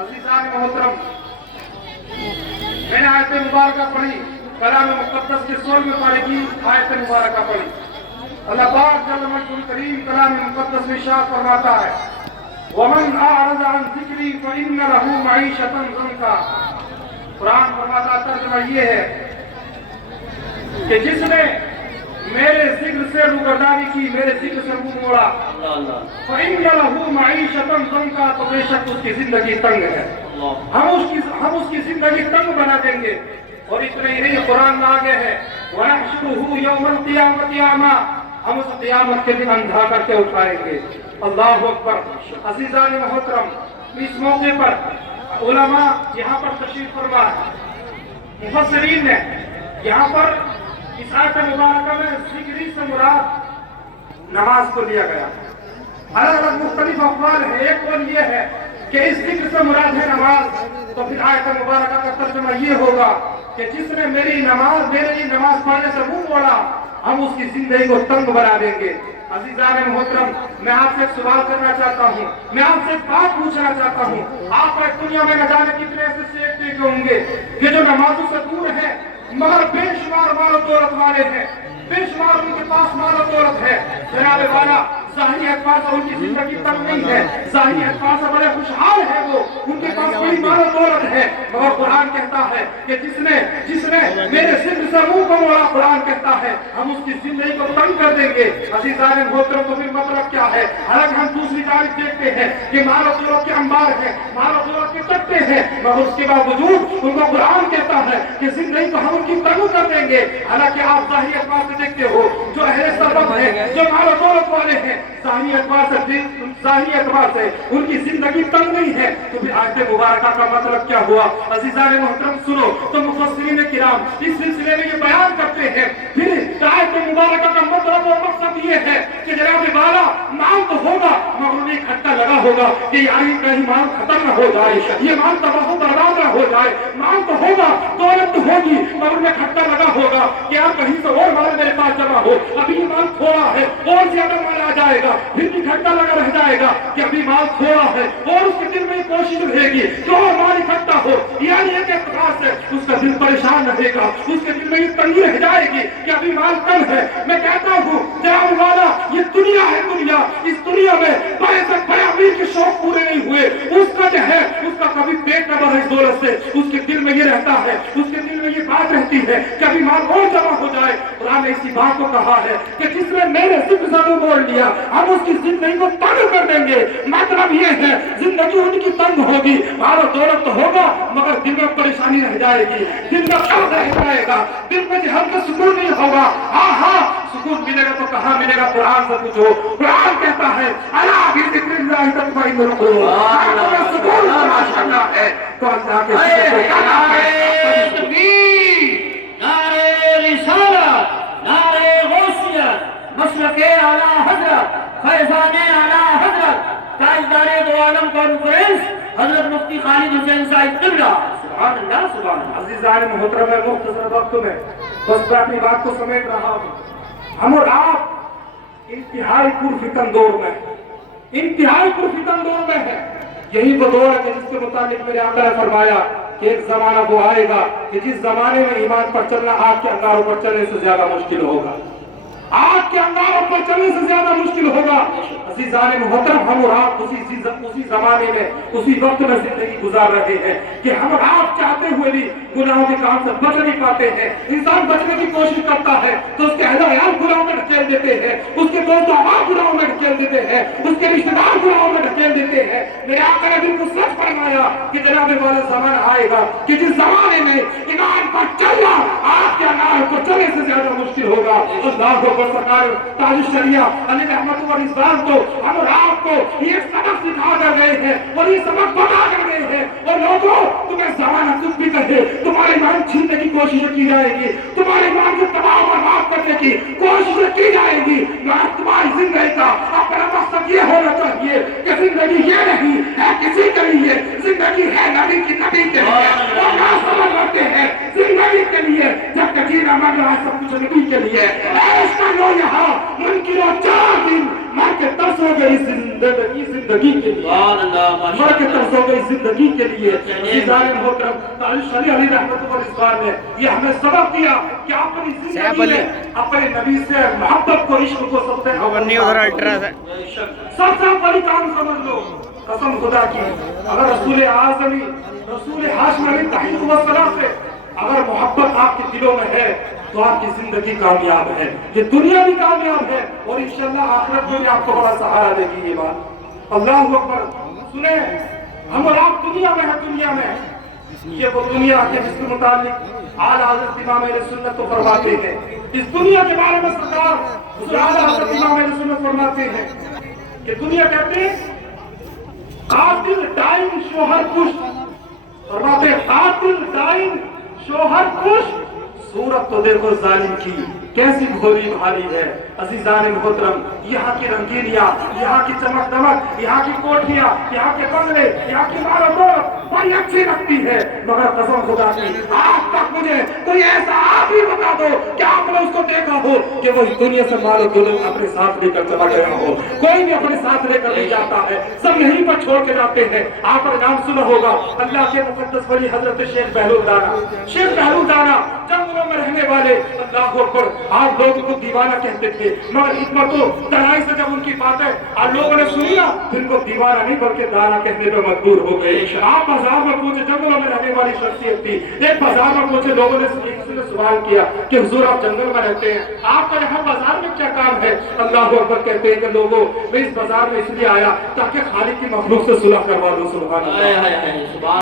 عزیزان محترم، میں نے آیت مبارکہ پڑھی، کلام مقدس کے 16ویں پارے کی آیت مبارکہ پڑھی۔ اللہ پاک جل مجدہ الکریم کلام مقدس میں ارشاد فرماتا ہے وَمَنْ أَعْرَضَ عَنْ ذِكْرِي فَإِنَّ لَهُ مَعِيشَةً ضَنْكًا۔ قرآن فرماتا ترجمہ یہ ہے کہ جس نے میرے ذکر سے روگردانی کی، میرے ذکر سے منہ موڑا، فَإِنَّ لَهُ مَعِيشَةً ضَنْكًا، تو بے شک اس کی زندگی تنگ ہے، ہم اس کی زندگی تنگ بنا دیں گے۔ اور اتنے ہی نہیں، قرآن میں آگے ہے وَنَحْشُرُهُ يَوْمَ الْقِيَامَةِ أَعْمَىٰ، ہم اس قیامت کے دن اندھا کر کے اٹھائیں گے۔ اللہ اکبر۔ عزیزان محترم، اس موقع پر علماء یہاں پر تشریف فرما ہے، مفسرین نے یہاں پر اس آیت مبارکہ میں ذکری سے مراد نماز کو لیا گیا۔ الگ الگ مختلف اقوال ہیں، ایک قول یہ ہے کہ اس ذکر سے مراد ہے نماز، تو پھر آیت مبارکہ کا ترجمہ یہ ہوگا کہ جس نے میرے لیے نماز پڑھنے سے منہ موڑا، ہم اس کی زندگی کو تنگ بنا دیں گے۔ عزیزان محترم، میں آپ سے ایک سوال کرنا چاہتا ہوں، میں آپ سے ایک بات پوچھنا چاہتا ہوں۔ آپ اس دنیا میں نہ جانے کتنے ایسے شیخ دیکھے ہوں گے کہ جو نمازوں سے دور ہیں مگر بے شمار مال و دولت والے ہیں، بے شمار ان کے پاس مال و دولت ہے۔ جناب والا ظاہری اعتبار سے ان کی زندگی تنگ نہیں ہے، ظاہری اعتبار سے بڑے خوشحال ہیں، وہ ان کے پاس بڑی مال و دولت ہے، مگر قرآن کہتا ہے کہ جس نے میرے ذکر سے منہ کو موڑا، قرآن کہتا ہے ہم اس کی زندگی کو تنگ کر دیں گے۔ عزیزان محترم، تو پھر مطلب کیا ہے؟ حالانکہ ہم دوسری جانب دیکھتے ہیں کہ مال و دولت کے انبار ہیں، مال و دولت کے چٹے ہیں، مگر اس کے باوجود ان کو قرآن کہتا ہے کہ زندگی کو ہم ان کی تنگ کر دیں گے۔ حالانکہ آپ ظاہری اعتبار سے دیکھتے ہو جو اہل سبب ہیں، جو مال و دولت والے ہیں، ظاہری اعتبار سے ان کی زندگی تنگ نہیں ہے، تو پھر آیت مبارکہ کا مطلب کیا ہوا؟ عزیزان محترم سنو، تو مفسرین کرام اس سلسلے میں یہ بیان کرتے ہیں، پھر آیت مبارکہ کا مطلب اور مقصد یہ ہے کہ جناب والا مال تو ہوگا مگر انہیں کھٹا لگا ہوگا کہ یعنی کہیں مال ختم نہ ہو جائے، یہ مال تباہ و برباد نہ ہو جائے۔ مال تو ہوگا، دولت تو ہوگی، مگر انہیں کھٹا لگا ہوگا کہ آپ کہیں سے اور مال میرے پاس جمع ہو، ابھی مال تھوڑا ہے اور زیادہ مال آ جائے گا، پھر بھی گھٹا لگا رہ جائے گا کہ ابھی مال تھوڑا ہے، اور اس کے دل میں کوشش رہے گی کہ اور مال اکٹھا ہو، یعنی ایک اعتبار سے اس کا دل پریشان رہے گا، اس کے دل میں یہ تنگی رہ جائے گی کہ ابھی مال کم ہے۔ میں کہتا ہوں جناب والا یہ دنیا ہے، دنیا، اس دنیا میں بڑے سے بڑے امیر کے شوق پورے نہیں ہوئے، اس کا جو ہے اس کا کبھی پیٹ نہ بھرے اس دولت سے، اس کے دل میں یہ رہتا ہے، اس کے دل میں یہ بات رہتی ہے کہ ابھی مال اور جمع ہو جائے۔ قرآن نے اسی بات کو کہا ہے کہ جس نے میرے ذکر سے منہ موڑ لیا ہم اس کی زندگی کو تنگ کر دیں گے۔ مطلب یہ ہے زندگی ان کی تنگ ہوگی، مال و دولت تو ہوگا مگر دل میں پریشانی رہ جائے گی، دل میں غم رہ جائے گا، دل میں جو ہم کو سکون نہیں ہوگا۔ ہاں سکون ملے گا تو کہاں ملے گا؟ قرآن سے پوچھو، قرآن کہتا ہے الا بذکر اللہ تطمئن القلوب، اگر سکون تلاش کرنا ہے تو اللہ کے ذکر کو کرنا ہے۔ نعرہ رسالت، نعرہ غوثیت، مسلک اعلیٰ حضرت، فیضان اعلیٰ حضرت، تاجدار دو عالم کانفرنس حضرت مفتی خالد حسین صاحب قبلہ، سبحان اللہ سبحان اللہ۔ عزیزان محترم، میں مختصر وقت میں بس میں اپنی بات کو سمیٹ رہا ہوں۔ ہم اور آپ انتہائی پرفتن دور میں ہیں۔ یہی وہ دور ہے کہ جس کے متعلق میرے آقا نے فرمایا کہ ایک زمانہ وہ آئے گا کہ جس زمانے میں ایمان پر چلنا آگ کے انگاروں پر چلنے سے زیادہ مشکل ہوگا، آگ کے انگاروں پر چلنے سے زیادہ مشکل ہوگا۔ عزیزان محترم، ہم اور آپ اسی زمانے میں، اسی وقت میں زندگی گزار رہے ہیں کہ ہم اور آپ چاہتے ہوئے بھی گناہوں کے کام سے بچ نہیں پاتے ہیں۔ انسان بچنے کی کوشش کرتا ہے تو اس کے اہل عیال گناہوں میں ڈھکیل دیتے ہیں، اس کے دوست و احباب گناہوں میں ڈھکیل دیتے ہیں، اس کے رشتہ دار گناہوں میں ڈھکیل دیتے ہیں۔ میرے آقا نے بالکل سچ فرمایا کہ جناب والا زمانہ آئے گا کہ جس زمانے میں ایمان پر چلنا آگ کے انگاروں پر چلنے سے زیادہ مشکل ہوگا۔ اللہ کو سرکار تاج الشریعہ علی رحمت و رضوان کو ہم اور آپ کو یہ سبق سکھا کر گئے ہیں اور یہ سبق بتا کر گئے ہیں۔ اور لوگوں، تمہیں زمانہ کچھ بھی کہے، تمہارے ایمان چھیننے کی کوشش کی جائے گی، تمہارے ایمان کو تباہ و برباد کرنے کی کوشش کی جائے گی، مگر تمہاری زندگی کا اپنا مقصد یہ ہونا چاہیے کہ زندگی یہ نہیں ہے کسی کے لیے، زندگی ہے نبی کے لیے، اور نہ سمجھ رکھتے ہیں زندگی کے لیے، جب تک جینا مر رہا ہے سب کچھ نبی کے لیے۔ ایسا لو یہاں منکر و 4 دن مر کے ترس ہو گئی زندگی کے لیے، مر کے ترس ہو گئی زندگی زندگی کے لیے عزیزان محترم شریع علی رحمۃ اللہ علیہ نے یہ ہمیں سبق دیا کہ اپنی زندگی میں اپنے نبی سے محبت کو، عشق کو سب سے بڑی کام سمجھ لو. قسم خدا کی اگر رسول اعظمی رسول ہاشمی علیہ السلام سے اگر محبت آپ کے دلوں میں ہے تو آپ کی زندگی کامیاب ہے، یہ دنیا بھی کامیاب ہے اور انشاءاللہ آخرت میں بھی آپ کو بڑا سہارا دے گی یہ بات. اللہ اکبر. سنیں ہم اور آپ دنیا میں ہیں، دنیا میں یہ وہ دنیا ہے جس کے متعلق اعلیٰ حضرت امام اہل سنت کو فرماتے ہیں. اس دنیا کے بارے میں سرکار حضور اعلیٰ حضرت امام اہل سنت فرماتے ہیں کہ دنیا کہتے ہیں قاتل ڈائن شوہر کش. فرماتے ہیں قاتل ڈائن شوہر کش. صورت تو دیکھو ظالم کی کیسی بھولی بھالی ہے. عزیزان محترم یہاں کی رنگینیاں، یہاں کی چمک دمک، یہاں کی کوٹھیاں، یہاں کے بنگلے، یہاں کی مارو بڑی اچھی لگتی ہے، مگر قسم خدا کی آج تک مجھے کوئی ایسا آپ ہی بتا دو کہ آپ نے اس کو دیکھا ہو کہ وہ اس دنیا سے مال و دولت اپنے ساتھ لے کر چلا گیا ہو. کوئی بھی اپنے ساتھ لے کر نہیں جاتا ہے، سب یہیں پر چھوڑ کے جاتے ہیں. آپ نے نام سنا ہوگا اللہ کے مقدس ولی حضرت شیخ بہلول دانا. شیخ بہلول دانا جنگلوں میں رہنے والے، اللہ اکبر، آپ لوگوں کو دیوانہ کہتے تھے، مگر حکمت و دانائی سے جب ان کی باتیں آپ لوگوں نے سنی نا پھر کو دیوانہ نہیں بلکہ دانا کہنے پہ مجبور ہو گئے. آپ بازار میں پہنچے، جنگلوں میں رہنے والی شخصیت تھی. ایک بازار میں پہنچے، لوگوں نے کسی نے سوال کیا کہ حضور آپ جنگل میں رہتے ہیں، آپ کا یہاں بازار میں کیا کام ہے؟ اللہ اکبر کہتے ہیں کہ لوگوں میں اس بازار میں اس لیے آیا تاکہ خالق کی مخلوق سے صلح کروا دوں. سبحان اللہ.